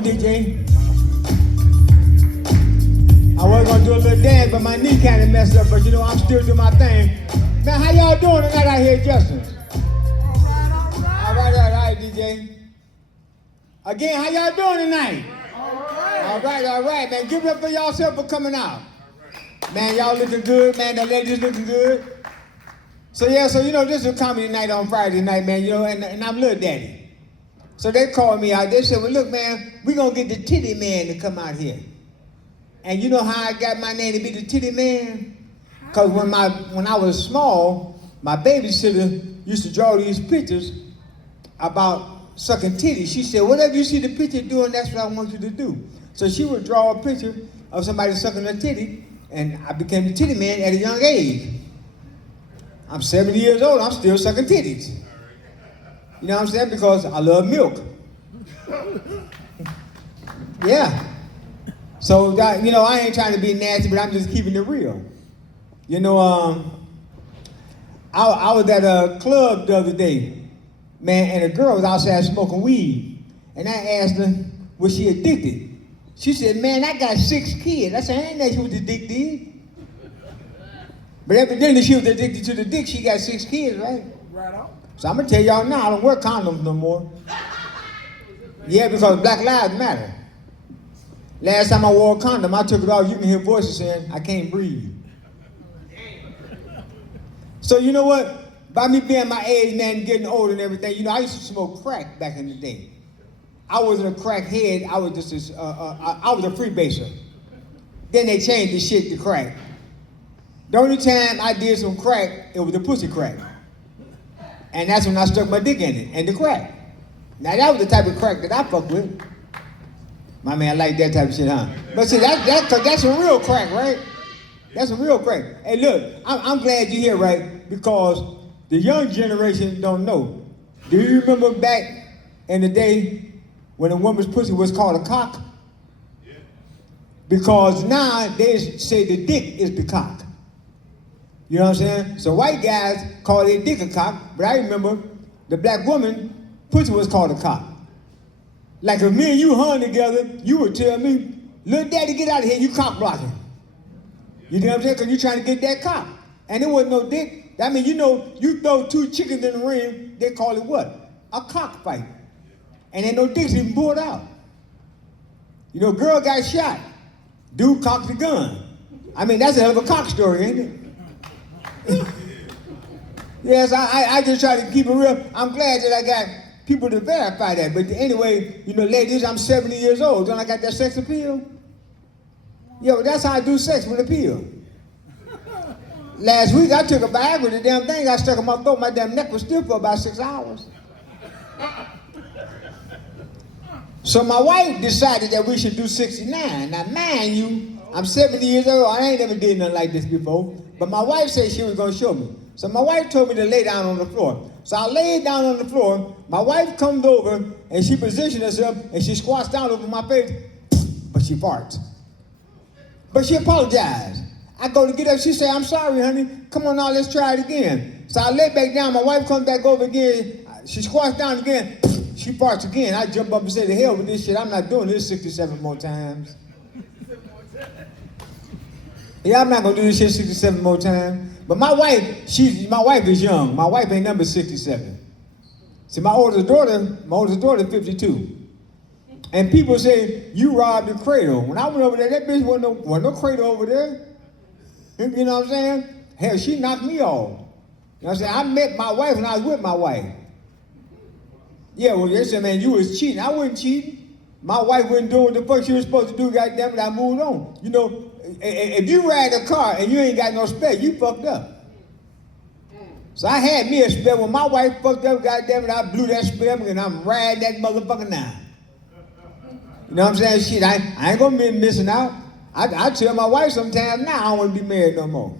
doing, DJ? I was gonna do a little dance, but my knee kind of messed up. But you know, I'm still doing my thing. Man, how y'all doing tonight out here, Justin? All right, DJ. Again, how y'all doing tonight? All right, man. Give it up for yourself for coming out. Man, y'all looking good, man. The ladies looking good. So you know, this is a comedy night on Friday night, man. You know, and I'm Lil Daddy. So they called me out. They said, well, look, man, we gonna get the Titty Man to come out here. And you know how I got my name to be the Titty Man? Because when I was small, my babysitter used to draw these pictures about sucking titties. She said, whatever you see the picture doing, that's what I want you to do. So she would draw a picture of somebody sucking a titty, and I became the Titty Man at a young age. I'm 70 years old, I'm still sucking titties. You know what I'm saying? Because I love milk. Yeah. So, you know, I ain't trying to be nasty, but I'm just keeping it real. You know, I was at a club the other day, man, and a girl was outside smoking weed. And I asked her, was she addicted? She said, man, I got 6 kids. I said, I ain't know she was addicted. But evidently she was addicted to the dick. She got 6 kids, right? Right on. So I'm gonna tell y'all now, I don't wear condoms no more. Yeah, because Black Lives Matter. Last time I wore a condom, I took it off, you can hear voices saying, I can't breathe. So you know what? By me being my age, man, getting old and everything, you know, I used to smoke crack back in the day. I wasn't a crackhead, I was just I was a freebaser. Then they changed the shit to crack. The only time I did some crack, it was the pussy crack. And that's when I stuck my dick in it, and the crack. Now that was the type of crack that I fuck with. My man like that type of shit, huh? But see, that's a real crack, right? That's a real crack. Hey, look, I'm glad you're here, right? Because the young generation don't know. Do you remember back in the day when a woman's pussy was called a cock? Yeah. Because now they say the dick is the cock. You know what I'm saying? So white guys call their dick a cock, but I remember the black woman pussy was called a cock. Like if me and you hung together, you would tell me, little daddy, get out of here, you cock blocking. You know what I'm saying? Because you're trying to get that cock. And there wasn't no dick. I mean, you know, you throw 2 chickens in the ring, they call it what? A cockfight. And ain't no dicks even pulled out. You know, girl got shot. Dude cocked the gun. I mean, that's a hell of a cock story, ain't it? Yes, I just try to keep it real. I'm glad that I got people to verify that. But anyway, you know, ladies, I'm 70 years old. Don't I got that sex appeal? Yeah, but that's how I do sex with appeal. Last week I took a Viagra, the damn thing got stuck in my throat. My damn neck was still for about 6 hours. So my wife decided that we should do 69. Now, mind you, I'm 70 years old. I ain't never did nothing like this before. But my wife said she was gonna show me. So my wife told me to lay down on the floor. So I laid down on the floor. My wife comes over and she positioned herself and she squats down over my face, but she farts. But she apologized. I go to get up, she said, I'm sorry, honey. Come on now, let's try it again. So I lay back down, my wife comes back over again. She squats down again, she farts again. I jump up and say, the hell with this shit, I'm not doing this 67 more times. Yeah, I'm not gonna do this shit 67 more times. But my wife is young. My wife ain't number 67. See, my oldest daughter 52. And people say, you robbed the cradle. When I went over there, that bitch wasn't no cradle over there. You know what I'm saying? Hell, she knocked me off. You know what I'm saying? I met my wife when I was with my wife. Yeah, well, they said, man, you was cheating. I wasn't cheating. My wife wasn't doing what the fuck she was supposed to do, goddamn it, I moved on. You know, if you ride a car and you ain't got no spare, you fucked up. So I had me a spare. When my wife fucked up, goddamn it, I blew that spare and I'm riding that motherfucker now. You know what I'm saying? Shit, I ain't gonna be missing out. I tell my wife sometimes now I don't want to be married no more.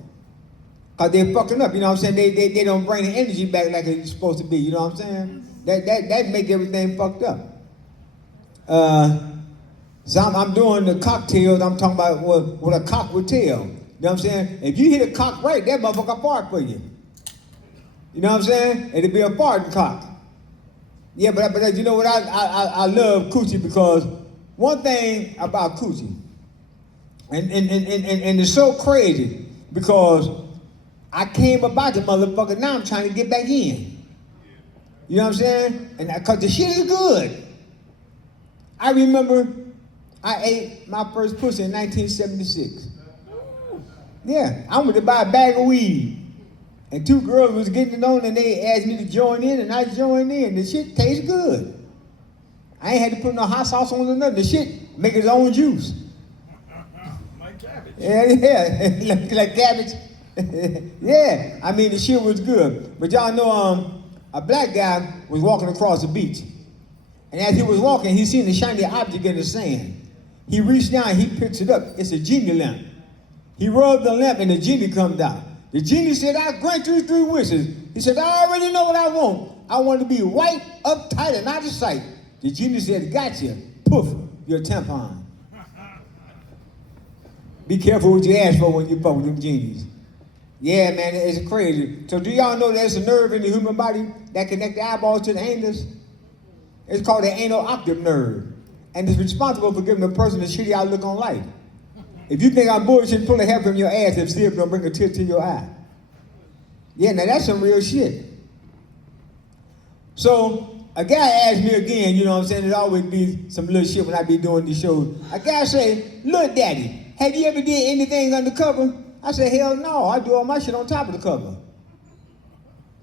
Cause they're fucking up, you know what I'm saying? They don't bring the energy back like it's supposed to be, you know what I'm saying? That make everything fucked up. So I'm doing the cocktails, I'm talking about what a cock would tell. You know what I'm saying? If you hit a cock right, that motherfucker fart for you. You know what I'm saying? It'll be a farting cock. Yeah, but you know what? I love coochie because one thing about coochie, and it's so crazy because I came about the motherfucker, now I'm trying to get back in. You know what I'm saying? And because the shit is good. I remember I ate my first pussy in 1976. Yeah, I went to buy a bag of weed. And two girls was getting it on and they asked me to join in and I joined in. The shit tastes good. I ain't had to put no hot sauce on or nothing. The shit make its own juice. Like cabbage. Yeah, like cabbage. Yeah, I mean the shit was good. But y'all know a black guy was walking across the beach. And as he was walking, he seen a shiny object in the sand. He reached down, he picks it up. It's a genie lamp. He rubbed the lamp and the genie comes out. The genie said, I grant you 3 wishes. He said, I already know what I want. I want to be white, uptight, and out of sight. The genie said, gotcha. Poof, your tampon. Be careful what you ask for when you fuck with them genies. Yeah, man, it's crazy. So do y'all know there's a nerve in the human body that connects the eyeballs to the anus? It's called the anal octave nerve. And it's responsible for giving a person a shitty outlook on life. If you think I'm bullshit, pull a hair from your ass and see if it'll bring a tear to your eye. Yeah, now that's some real shit. So, a guy asked me again, you know what I'm saying? There'd always be some little shit when I be doing these shows. A guy say, look, daddy, have you ever did anything undercover? I said, hell no, I do all my shit on top of the cover.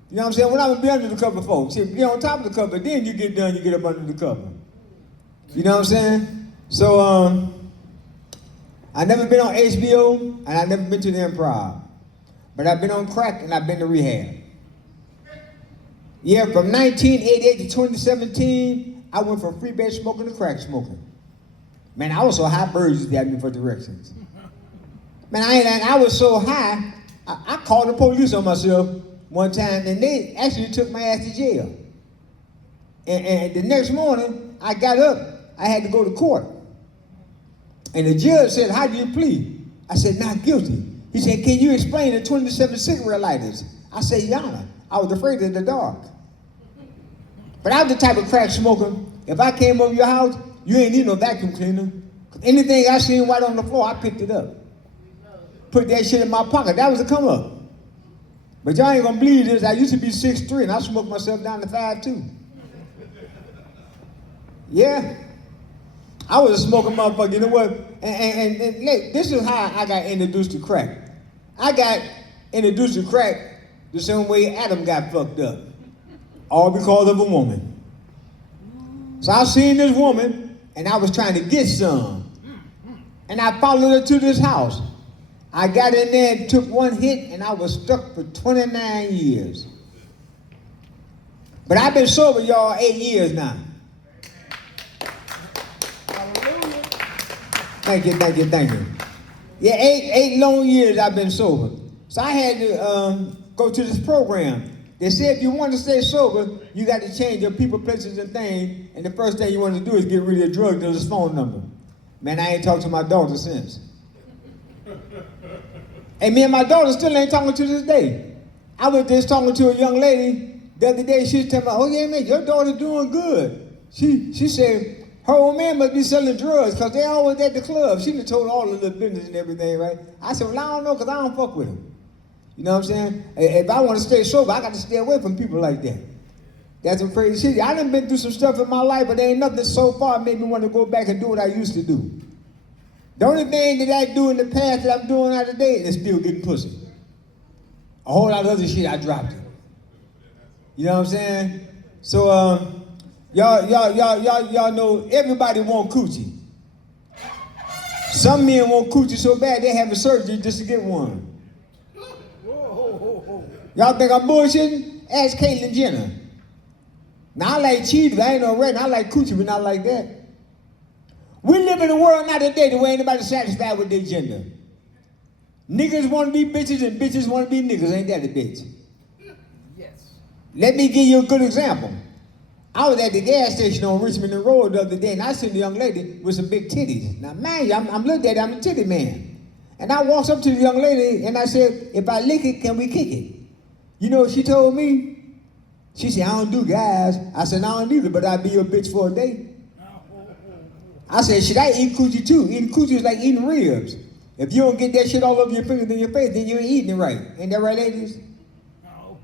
You know what I'm saying? What I'm gonna be under the cover for? See, if you get on top of the cover, then you get done, you get up under the cover. You know what I'm saying? So, I never been on HBO, and I never been to the Improv. But I've been on crack, and I've been to rehab. Yeah, from 1988 to 2017, I went from free bed smoking to crack smoking. Man, I was so high, birds used to have me for directions. Man, I was so high, I called the police on myself one time, and they actually took my ass to jail. And the next morning, I got up, I had to go to court. And the judge said, how do you plead? I said, not guilty. He said, can you explain the 27 cigarette lighters? I said, Your Honor, I was afraid of the dark. But I was the type of crack smoker, if I came over your house, you ain't need no vacuum cleaner. Anything I seen white on the floor, I picked it up. Put that shit in my pocket. That was a come up. But y'all ain't gonna believe this. I used to be 6'3", and I smoked myself down to 5'2". Yeah. I was a smoking motherfucker, you know what? And this is how I got introduced to crack. I got introduced to crack the same way Adam got fucked up. All because of a woman. So I seen this woman, and I was trying to get some. And I followed her to this house. I got in there and took one hit, and I was stuck for 29 years. But I've been sober, y'all, 8 years now. Thank you. Yeah, eight long years I've been sober. So I had to go to this program. They said if you want to stay sober, you got to change your people, places, and things. And the first thing you want to do is get rid of the drug dealer's phone number. Man, I ain't talked to my daughter since. And me and my daughter still ain't talking to this day. I was just talking to a young lady the other day. She was telling me, oh yeah, man, your daughter's doing good. She said, her old man must be selling drugs because they always at the club. She done told all the little business and everything, right? I said, well, I don't know because I don't fuck with him. You know what I'm saying? If I want to stay sober, I got to stay away from people like that. That's some crazy shit. I done been through some stuff in my life, but there ain't nothing so far made me want to go back and do what I used to do. The only thing that I do in the past that I'm doing now today is still getting pussy. A whole lot of other shit, I dropped it. You know what I'm saying? So, y'all know everybody want coochie. Some men want coochie so bad they have a surgery just to get one. Y'all think I'm bullshitting? Ask Caitlyn Jenner. Now I like cheese, I ain't no red, I like coochie, but not like that. We live in a world now today the way anybody satisfied with their gender. Niggas want to be bitches and bitches want to be niggas, ain't that a bitch? Yes. Let me give you a good example. I was at the gas station on Richmond and Road the other day, and I seen a young lady with some big titties. Now, man, I'm looked at it, I'm a titty man. And I walked up to the young lady, and I said, if I lick it, can we kick it? You know what she told me? She said, I don't do guys. I said, I don't either, but I'll be your bitch for a day. I said, shit, I eat coochie too. Eating coochie is like eating ribs. If you don't get that shit all over your fingers and your face, then you ain't eating it right. Ain't that right, ladies? Oh,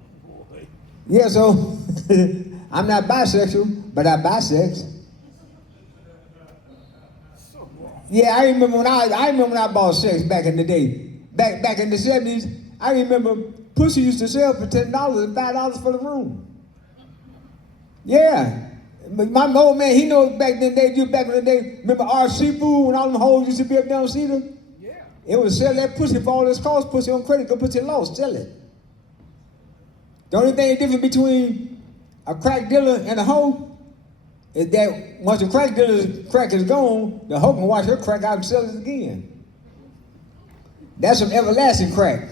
boy. Yeah, so I'm not bisexual, but I bisex. So wrong. Yeah, I remember when I bought sex back in the day. Back in the 70s, I remember pussy used to sell for $10 and $5 for the room. Yeah. But my old man, he knows back in the day, remember our seafood when all them hoes used to be up down Cedar? Yeah. It would sell that pussy for all this cost, pussy on credit, go pussy lost, sell it. The only thing different between a crack dealer and a hoe is that once the crack dealer's crack is gone, the hoe can wash her crack out and sell it again. That's some everlasting crack.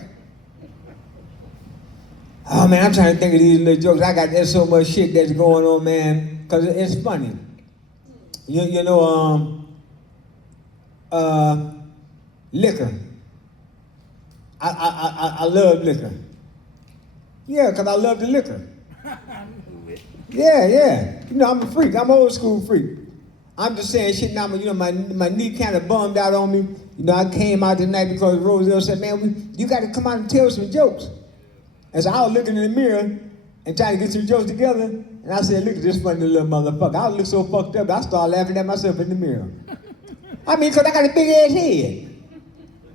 Oh man, I'm trying to think of these little jokes. There's so much shit that's going on, man, because it's funny. You know, liquor. I love liquor. Yeah, because I love the liquor. Yeah. You know, I'm a freak. I'm an old school freak. I'm just saying shit now, you know, my knee kind of bummed out on me. You know, I came out tonight because Roselle said, man, you got to come out and tell some jokes. And so I was looking in the mirror and trying to get some jokes together. And I said, look at this funny little motherfucker. I look so fucked up, I started laughing at myself in the mirror. I mean, because I got a big ass head.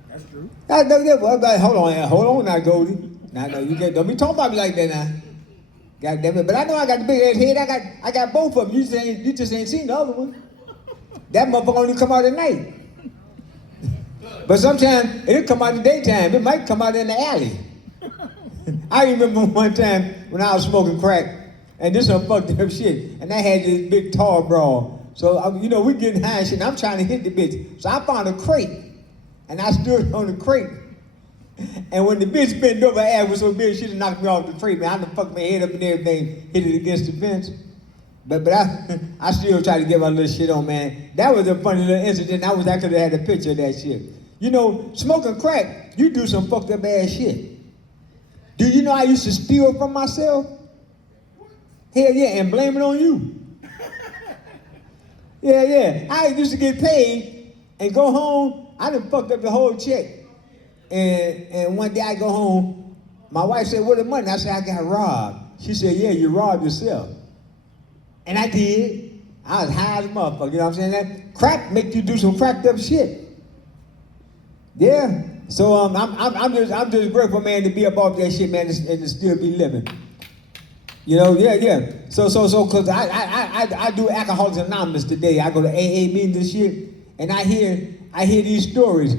That's true. Hold on now, Goldie. Now, no, don't be talking about me like that now. God damn it. But I know I got the big ass head. I got both of them. You just ain't seen the other one. That motherfucker only come out at night. But sometimes it'll come out in the daytime. It might come out in the alley. I remember one time when I was smoking crack, and this some fucked up shit, and I had this big tall broad. So, you know, we getting high and shit, and I'm trying to hit the bitch. So I found a crate, and I stood on the crate. And when the bitch bent over, her ass was so big, she done knocked me off the crate, man. I done fucked my head up and everything, hit it against the fence. But I still try to give her a little shit on, man. That was a funny little incident. I could have had a picture of that shit. You know, smoking crack, you do some fucked up ass shit. Do you know I used to steal from myself? Hell yeah, and blame it on you. Yeah. I used to get paid and go home. I done fucked up the whole check. And one day I go home, my wife said, where the money? I said, I got robbed. She said, yeah, you robbed yourself. And I did. I was high as a motherfucker, you know what I'm saying? That crack make you do some cracked up shit. Yeah. So I'm just grateful, man, to be above that shit, man, and to still be living. You know, yeah. So, cause I do Alcoholics Anonymous today. I go to AA meetings and shit, and I hear these stories.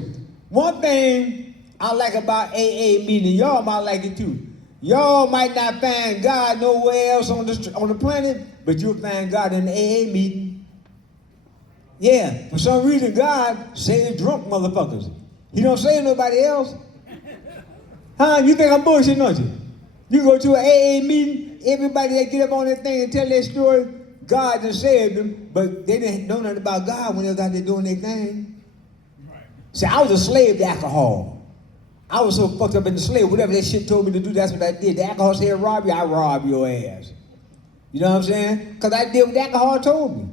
One thing I like about AA meeting, y'all might like it too. Y'all might not find God nowhere else on the planet, but you'll find God in the AA meeting. Yeah, for some reason God saves drunk motherfuckers. He don't save nobody else. Huh? You think I'm bullshitting, don't you? You go to an AA meeting, everybody that get up on that thing and tell their story, God done saved them, but they didn't know nothing about God when they was out there doing their thing. Right. See, I was a slave to alcohol. I was so fucked up in the slave, whatever that shit told me to do, that's what I did. The alcohol said rob you, I rob your ass. You know what I'm saying? Because I did what the alcohol told me.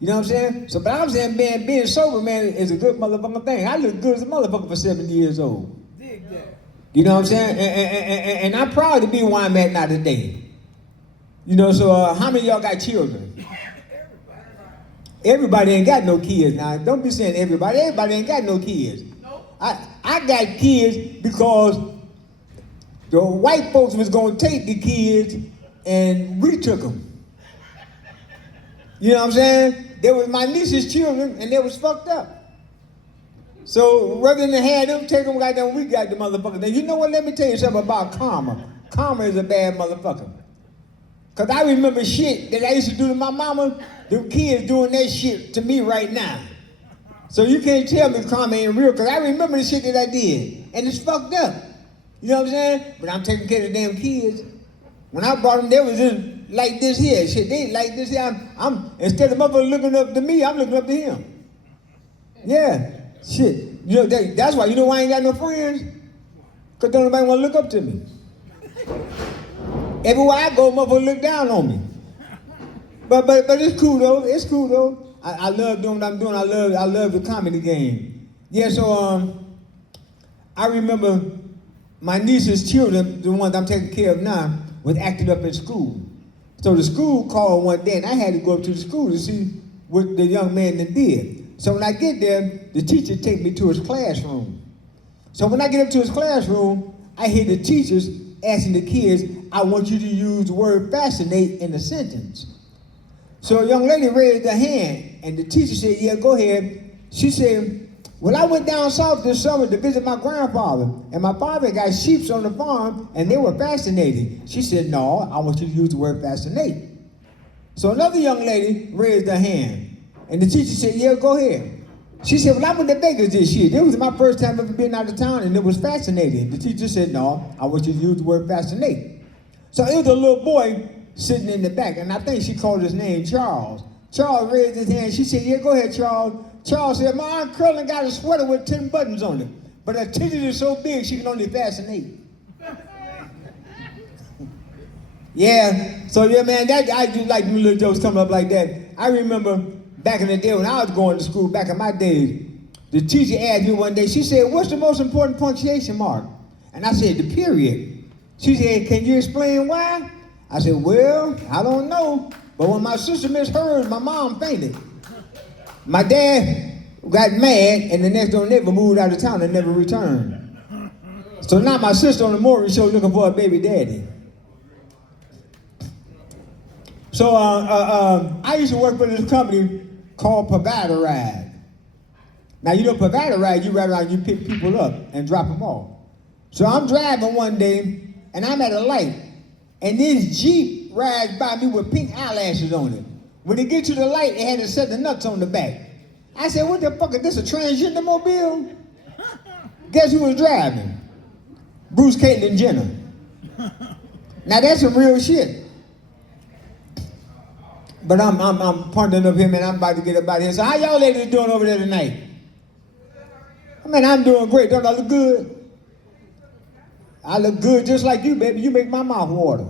You know what I'm saying? So, but I'm saying, man, being sober, man, is a good motherfucking thing. I look good as a motherfucker for 70 years old. Dig that. You know what I'm saying? And I'm proud to be where I'm at now today. You know, so how many of y'all got children? Everybody ain't got no kids now. Don't be saying everybody. Everybody ain't got no kids. Nope. I got kids because the white folks was going to take the kids and we took them. You know what I'm saying? They was my niece's children and they was fucked up. So rather than have them take them like that, we got the motherfucker. Now you know what? Let me tell you something about karma. Karma is a bad motherfucker. Cause I remember shit that I used to do to my mama. The kids doing that shit to me right now. So you can't tell me karma ain't real. Cause I remember the shit that I did, and it's fucked up. You know what I'm saying? But I'm taking care of the damn kids. When I brought them, they was just like this here. Shit, they like this here. I'm instead of mother looking up to me, I'm looking up to him. Yeah, shit. You know that's why. You know why I ain't got no friends? Cause don't nobody want to look up to me. Everywhere I go, motherfucker look down on me. But it's cool though. It's cool though. I love doing what I'm doing. I love the comedy game. Yeah, so I remember my niece's children, the ones I'm taking care of now, was acting up in school. So the school called one day, and I had to go up to the school to see what the young man did. So when I get there, the teacher take me to his classroom. So when I get up to his classroom, I hear the teachers asking the kids, I want you to use the word fascinate in a sentence. So a young lady raised her hand, and the teacher said, yeah, go ahead. She said, well, I went down south this summer to visit my grandfather, and my father got sheep on the farm, and they were fascinating. She said, no, I want you to use the word fascinate. So another young lady raised her hand, and the teacher said, yeah, go ahead. She said, well, I went to Vegas this year. This was my first time ever being out of town, and it was fascinating. The teacher said, no, I want you to use the word fascinate. So it was a little boy sitting in the back, and I think she called his name Charles. Charles raised his hand. She said, yeah, go ahead, Charles. Charles said, my Aunt Curlin got a sweater with 10 buttons on it, but her titties are so big she can only fascinate. Yeah, so yeah, man, I do like them little jokes coming up like that. I remember back in the day when I was going to school, back in my days, the teacher asked me one day, she said, what's the most important punctuation mark? And I said, the period. She said, can you explain why? I said, well, I don't know, but when my sister misheard, my mom fainted. My dad got mad, and the next door neighbor moved out of town and never returned. So now my sister on the morning show looking for a baby daddy. So I used to work for this company called Provider Ride. Now you know Provider Ride, you ride around, you pick people up and drop them off. So I'm driving one day, and I'm at a light, and this Jeep rides by me with pink eyelashes on it. When it get to the light, it had to set the nuts on the back. I said, what the fuck, is this a transgender mobile? Guess who was driving? Bruce Caitlyn Jenner. Now that's some real shit. But I'm partnering up him, and I'm about to get up out of here. So how y'all ladies doing over there tonight? I mean, I'm doing great. Don't I look good? I look good just like you, baby. You make my mouth water.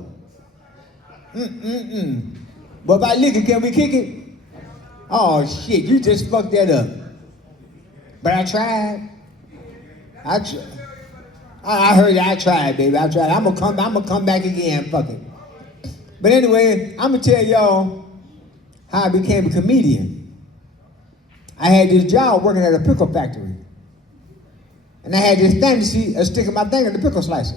But by liquor, can we kick it? Oh shit, you just fucked that up. But I tried. I heard I tried, baby. I tried. I'm gonna come back again. Fuck it. But anyway, I'm gonna tell y'all how I became a comedian. I had this job working at a pickle factory, and I had this fantasy of sticking my thing in the pickle slicer.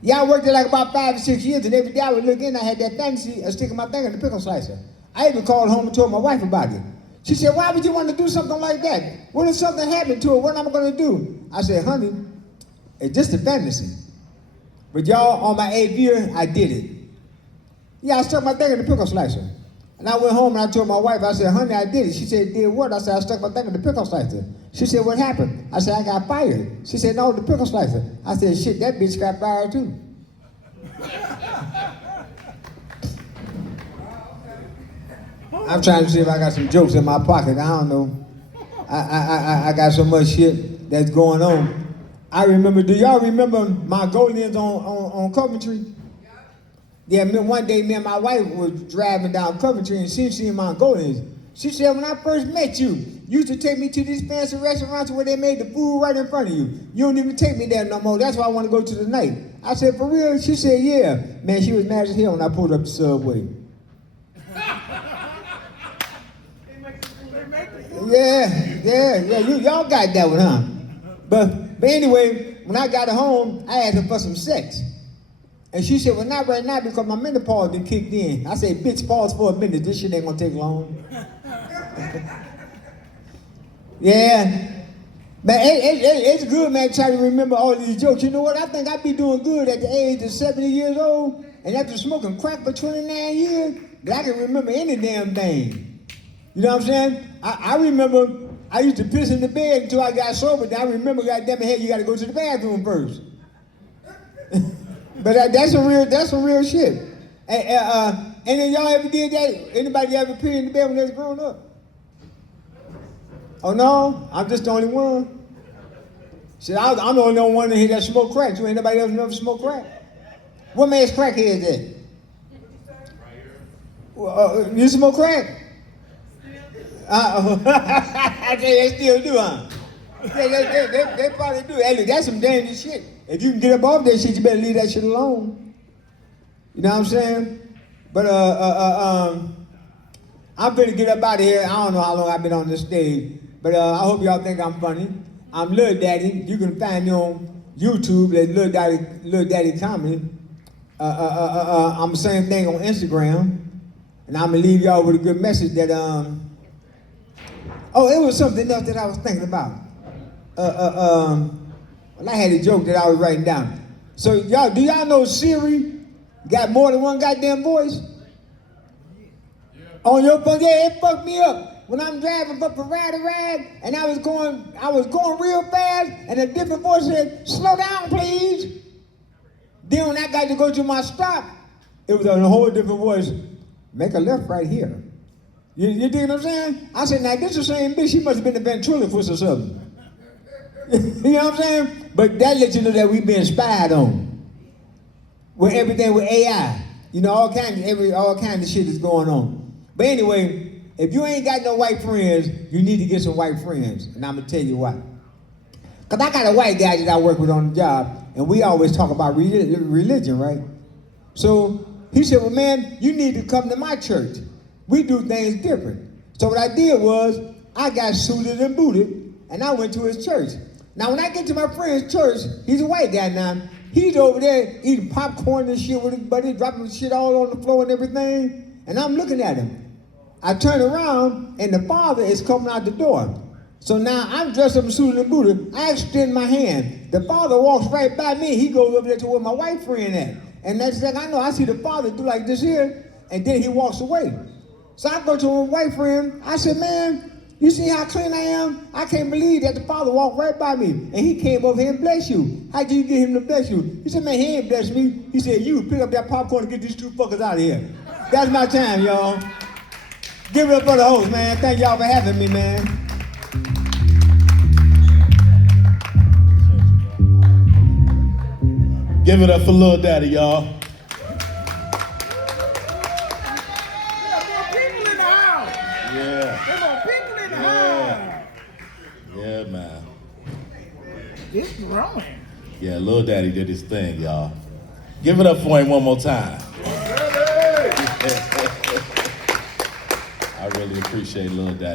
Yeah, I worked there like about 5 or 6 years, and every day I would look in, I had that fantasy of sticking my thing in the pickle slicer. I even called home and told my wife about it. She said, why would you want to do something like that? What if something happened to her? What am I going to do? I said, honey, it's just a fantasy. But y'all, on my 8th year, I did it. Yeah, I stuck my thing in the pickle slicer. And I went home and I told my wife, I said, honey, I did it. She said, did what? I said, I stuck my thing in the pickle slicer. She said, what happened? I said, I got fired. She said, no, the pickle slicer. I said, shit, that bitch got fired too. I'm trying to see if I got some jokes in my pocket. I don't know. I got so much shit that's going on. I remember, do y'all remember Mongolians on Coventry? Yeah, one day me and my wife was driving down Coventry and she seen Mongolians. She said, when I first met you, you used to take me to these fancy restaurants where they made the food right in front of you. You don't even take me there no more. That's why I want to go to tonight. I said, for real? She said, yeah. Man, she was mad as hell when I pulled up the subway. Yeah. Y'all got that one, huh? But anyway, when I got home, I asked her for some sex. And she said, well, not right now because my menopause been kicked in. I said, bitch, pause for a minute. This shit ain't gonna take long. Yeah. Man, it's good, man, trying to remember all these jokes. You know what? I think I'd be doing good at the age of 70 years old. And after smoking crack for 29 years, that I can remember any damn thing. You know what I'm saying? I remember I used to piss in the bed until I got sober. Then I remember, goddamn it, hey, you got to go to the bathroom first. But that's some real shit. And then y'all ever did that? Anybody ever peed in the bed when they was growing up? Oh no? I'm just the only one. Shit, I'm the only one in here that smoke crack. So ain't nobody else never smoked crack? What man's crackhead is that? You smoke crack? I say they still do, huh? They probably do. Hey, look, that's some dangerous shit. If you can get up off that shit, you better leave that shit alone. You know what I'm saying? But I'm gonna get up out of here. I don't know how long I've been on this stage, but I hope y'all think I'm funny. I'm Lil Daddy. You can find me on YouTube at Lil Daddy Comedy. I'm the same thing on Instagram, and I'm gonna leave y'all with a good message that Oh, it was something else that I was thinking about. Well, I had a joke that I was writing down. So do y'all know Siri got more than one goddamn voice? Yeah. On your phone, yeah, it fucked me up. When I'm driving up a ride, and I was going real fast, and a different voice said, "Slow down, please." Then when I got to go to my stop, it was a whole different voice. "Make a left right here." You dig what I'm saying? I said, now this is the same bitch, she must have been a ventriloquist or something. You know what I'm saying? But that lets you know that we've been spied on. With everything with AI. You know, all kinds of shit is going on. But anyway, if you ain't got no white friends, you need to get some white friends. And I'm gonna tell you why. Cause I got a white guy that I work with on the job, and we always talk about religion, right? So he said, well man, you need to come to my church. We do things different. So what I did was, I got suited and booted, and I went to his church. Now when I get to my friend's church, he's a white guy now, he's over there eating popcorn and shit with his buddy, dropping shit all on the floor and everything, and I'm looking at him. I turn around, and the father is coming out the door. So now I'm dressed up and suited and booted, I extend my hand. The father walks right by me, he goes over there to where my white friend at. And next thing I know, I see the father do like this here, and then he walks away. So I go to my white friend, I said, man, you see how clean I am? I can't believe that the father walked right by me. And he came over here and blessed you. How did you get him to bless you? He said, man, he ain't blessed me. He said, you pick up that popcorn and get these two fuckers out of here. That's my time, y'all. Give it up for the host, man. Thank y'all for having me, man. Give it up for Lil Daddy, y'all. Yeah, man. It's growing. Yeah, Lil Daddy did his thing, y'all. Give it up for him one more time. I really appreciate Lil Daddy.